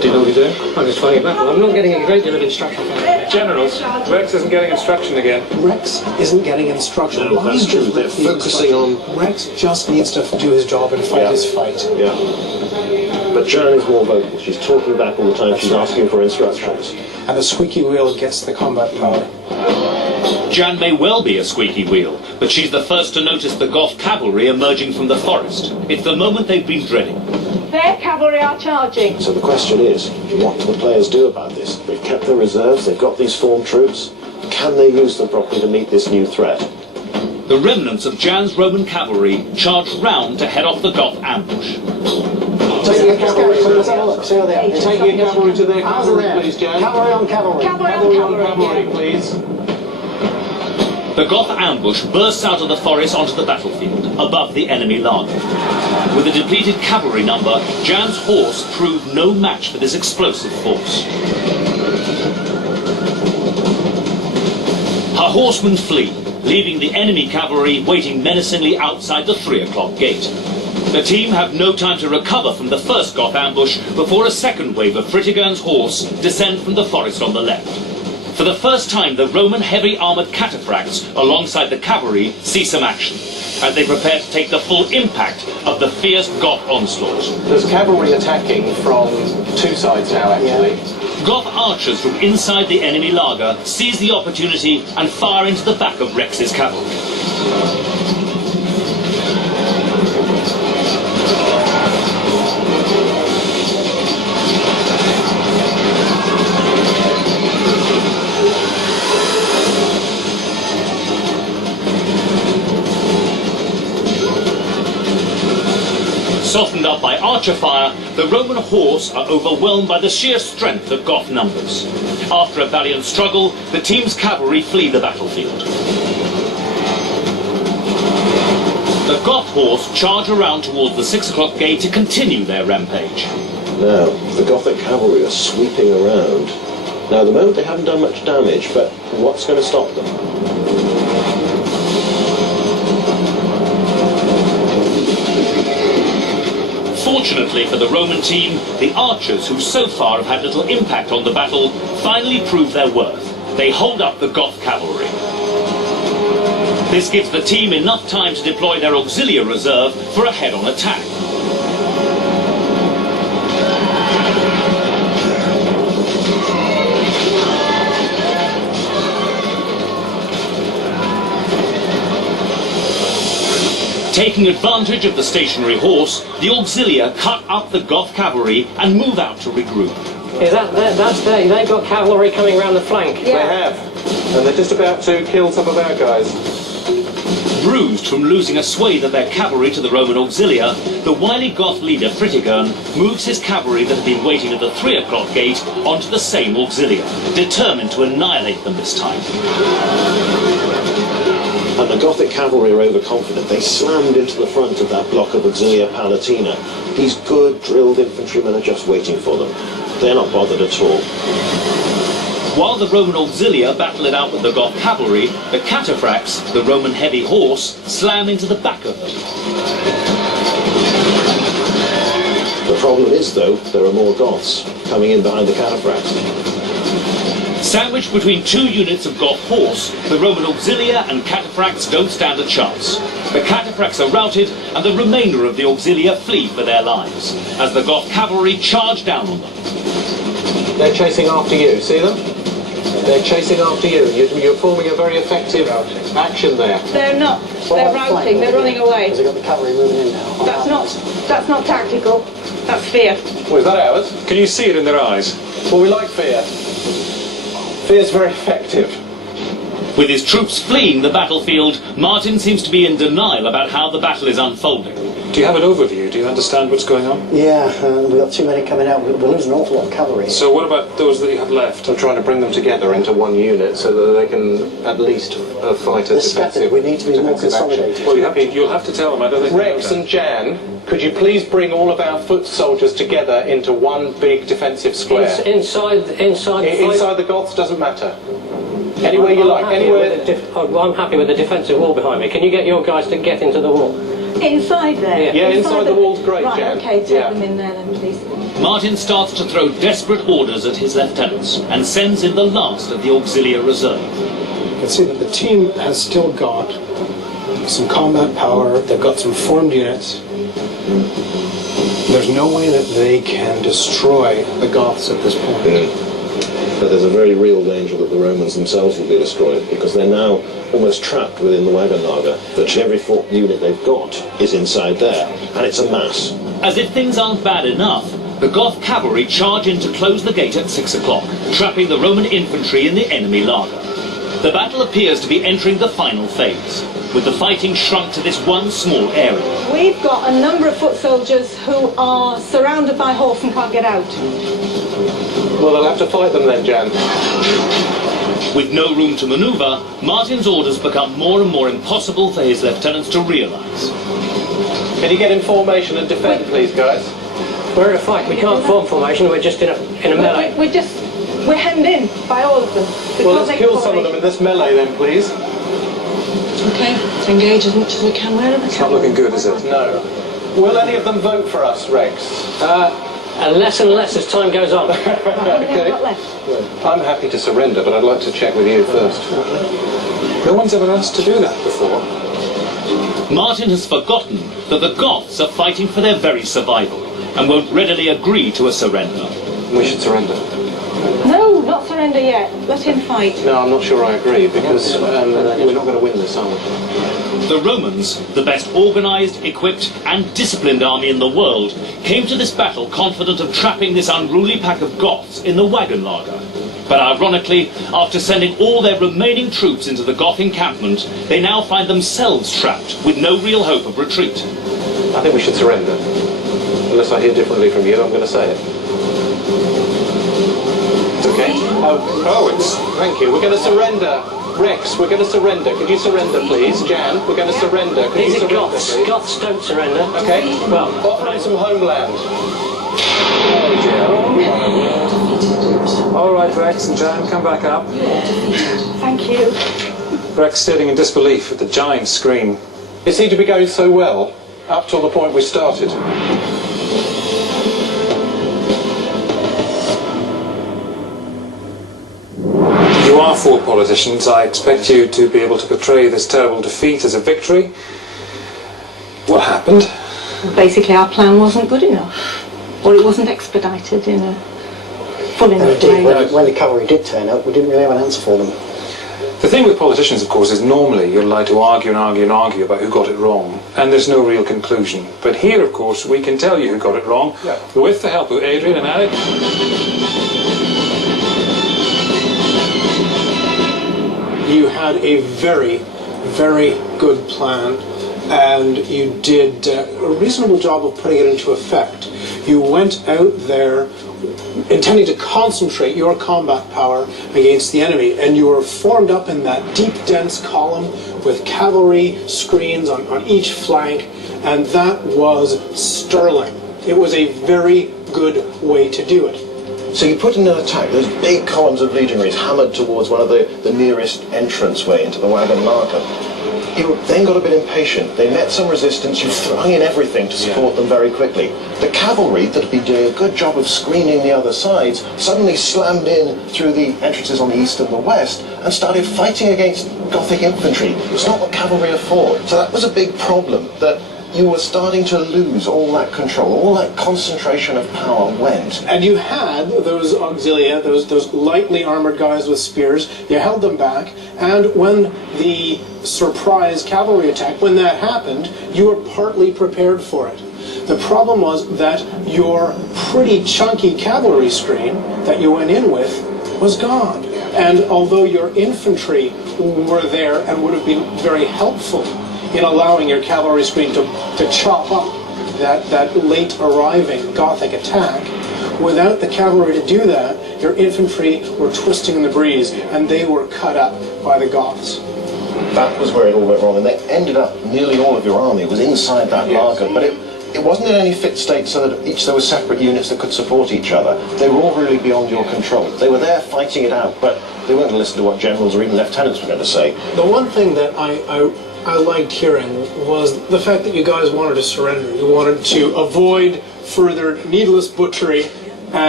Do you know what you're doing? I'm just fighting a battle. I'm not getting a great deal of instruction from it. Generals, Rex isn't getting instruction again. Rex isn't getting instruction. No, that's true. They're focusing on... Rex just needs to do his job and fight his fight. Yeah. But Jan is more vocal. She's talking back all the time. She's asking for instructions. And the squeaky wheel gets the combat power. Jan may well be a squeaky wheel, but she's the first to notice the Goth cavalry emerging from the forest. It's the moment they've been dreading. Their cavalry are charging. So the question is, what do the players do about this? They've kept their reserves, they've got these formed troops. Can they use them properly to meet this new threat? The remnants of Jan's Roman cavalry charge round to head off the Goth ambush. Take your cavalry to their cavalry, please, Jan. Cavalry on cavalry. Cavalry on cavalry, please. The Goth ambush bursts out of the forest onto the battlefield, above the enemy line. With a depleted cavalry number, Jan's horse proved no match for this explosive force. Her horsemen flee, leaving the enemy cavalry waiting menacingly outside the 3 o'clock gate. The team have no time to recover from the first Goth ambush before a second wave of Fritigern's horse descend from the forest on the left. For the first time, the Roman heavy-armoured cataphracts alongside the cavalry see some action, as they prepare to take the full impact of the fierce Goth onslaught. There's cavalry attacking from 2 sides now, actually. Goth archers from inside the enemy laager seize the opportunity and fire into the back of Rex's cavalry. Softened up by archer fire, the Roman horse are overwhelmed by the sheer strength of Goth numbers. After a valiant struggle, the team's cavalry flee the battlefield. The Goth horse charge around towards the 6 o'clock gate to continue their rampage. Now, the Gothic cavalry are sweeping around. Now, at the moment they haven't done much damage, but what's going to stop them? Fortunately for the Roman team, the archers, who so far have had little impact on the battle, finally prove their worth. They hold up the Goth cavalry. This gives the team enough time to deploy their auxiliary reserve for a head-on attack. Taking advantage of the stationary horse, the auxilia cut up the Goth cavalry and move out to regroup. Is that's there? They've got cavalry coming round the flank. Yeah. They have. And they're just about to kill some of our guys. Bruised from losing a swathe of their cavalry to the Roman auxilia, the wily Goth leader Fritigern moves his cavalry that had been waiting at the 3 o'clock gate onto the same auxilia, determined to annihilate them this time. And the Gothic cavalry are overconfident. They slammed into the front of that block of Auxilia Palatina. These good drilled infantrymen are just waiting for them. They're not bothered at all. While the Roman auxilia battle it out with the Goth cavalry, the cataphracts, the Roman heavy horse, slam into the back of them. The problem is, though, there are more Goths coming in behind the cataphracts. Sandwiched between 2 units of Goth horse, the Roman auxilia and cataphracts don't stand a chance. The cataphracts are routed, and the remainder of the auxilia flee for their lives, as the Goth cavalry charge down on them. They're chasing after you, see them? They're chasing after you. You're forming a very effective action there. They're not. They're routing. They're running away. They've got the cavalry moving in now. That's not tactical. That's fear. Well, is that ours? Can you see it in their eyes? Well, we like fear. Fear's very effective. With his troops fleeing the battlefield, Martin seems to be in denial about how the battle is unfolding. Do you have an overview? Do you understand what's going on? Yeah, we've got too many coming out. We're losing an awful lot of cavalry. So what about those that you have left? I'm trying to bring them together into one unit so that they can at least fight a defensive. We need to be more consolidated. Well, you'll have to tell them. I don't think Rex and Jan, could you please bring all of our foot soldiers together into one big defensive square? Inside the Goths doesn't matter. Anywhere you like. Anywhere. I'm happy with the defensive wall behind me. Can you get your guys to get into the wall? Inside there? Yeah, inside the wall's great, Right, Jan. okay, take Yeah. them in there then, please. Martin starts to throw desperate orders at his lieutenants and sends in the last of the auxiliary reserve. You can see that the team has still got some combat power, they've got some formed units. There's no way that they can destroy the Goths at this point. But there's a very real danger that the Romans themselves will be destroyed, because they're now almost trapped within the Wagenlager. Virtually every fort unit they've got is inside there, and it's a mass. As if things aren't bad enough, the Goth cavalry charge in to close the gate at 6 o'clock, trapping the Roman infantry in the enemy lager. The battle appears to be entering the final phase, with the fighting shrunk to this one small area. We've got a number of foot soldiers who are surrounded by horse and can't get out. Well, they'll have to fight them then, Jan. With no room to manoeuvre, Martin's orders become more and more impossible for his lieutenants to realise. Can you get in formation and defend, please, guys? We're in a fight. We can't form formation. We're just in a melee. We're hemmed in by all of them. We Well, can't let's make kill some of them in this melee then, please. Okay, let's engage as much as we can. Where are the It's not looking good, is it? No. Will any of them vote for us, Rex? And less as time goes on. Okay. Got left? I'm happy to surrender, but I'd like to check with you first. No one's ever asked to do that before. Martin has forgotten that the Goths are fighting for their very survival and won't readily agree to a surrender. We should surrender. No, not surrender yet. Let him fight. No, I'm not sure I agree, because we're not going to win this, are we? The Romans, the best organised, equipped and disciplined army in the world, came to this battle confident of trapping this unruly pack of Goths in the Wagenlager. But ironically, after sending all their remaining troops into the Goth encampment, they now find themselves trapped with no real hope of retreat. I think we should surrender. Unless I hear differently from you, I'm going to say it. It's okay? Oh, it's... Thank you. We're going to surrender. Rex, we're going to surrender. Could you surrender, please? Jan, we're going to surrender. Could you These are surrender, Goths. please? Goths don't surrender. Okay. Well, Offer them some homeland. Oh dear. All right, Rex and Jan, come back up. Thank you. Rex staring in disbelief at the giant screen. It seemed to be going so well, up till the point we started. You are four politicians. I expect you to be able to portray this terrible defeat as a victory. What happened? Basically, our plan wasn't good enough. Or it wasn't expedited in a full And enough indeed, way. when the cavalry did turn up, we didn't really have an answer for them. The thing with politicians, of course, is normally you're allowed to argue and argue and argue about who got it wrong, and there's no real conclusion. But here, of course, we can tell you who got it wrong, with the help of Adrian and Alex. You had a very, very good plan, and you did a reasonable job of putting it into effect. You went out there intending to concentrate your combat power against the enemy, and you were formed up in that deep, dense column with cavalry screens on each flank, and that was sterling. It was a very good way to do it. So you put in an attack, those big columns of legionaries hammered towards one of the nearest entranceway into the Wagenlager. You then got a bit impatient. They met some resistance. You flung in everything to support them very quickly. The cavalry, that had been doing a good job of screening the other sides, suddenly slammed in through the entrances on the east and the west and started fighting against Gothic infantry. It's not what cavalry are for. So that was a big problem, that you were starting to lose all that control, all that concentration of power went. And you had those auxilia, those lightly armored guys with spears, you held them back, and when the surprise cavalry attack, when that happened, you were partly prepared for it. The problem was that your pretty chunky cavalry screen that you went in with was gone. And although your infantry were there and would have been very helpful in allowing your cavalry screen to chop up that late arriving Gothic attack, without the cavalry to do that, your infantry were twisting in the breeze and they were cut up by the Goths. That was where it all went wrong, and they ended up, nearly all of your army was inside that lager, but it wasn't in any fit state so that there were separate units that could support each other. They were all really beyond your control. They were there fighting it out, but they weren't going to listen to what generals or even lieutenants were going to say. The one thing that I I liked hearing was the fact that you guys wanted to surrender. You wanted to avoid further needless butchery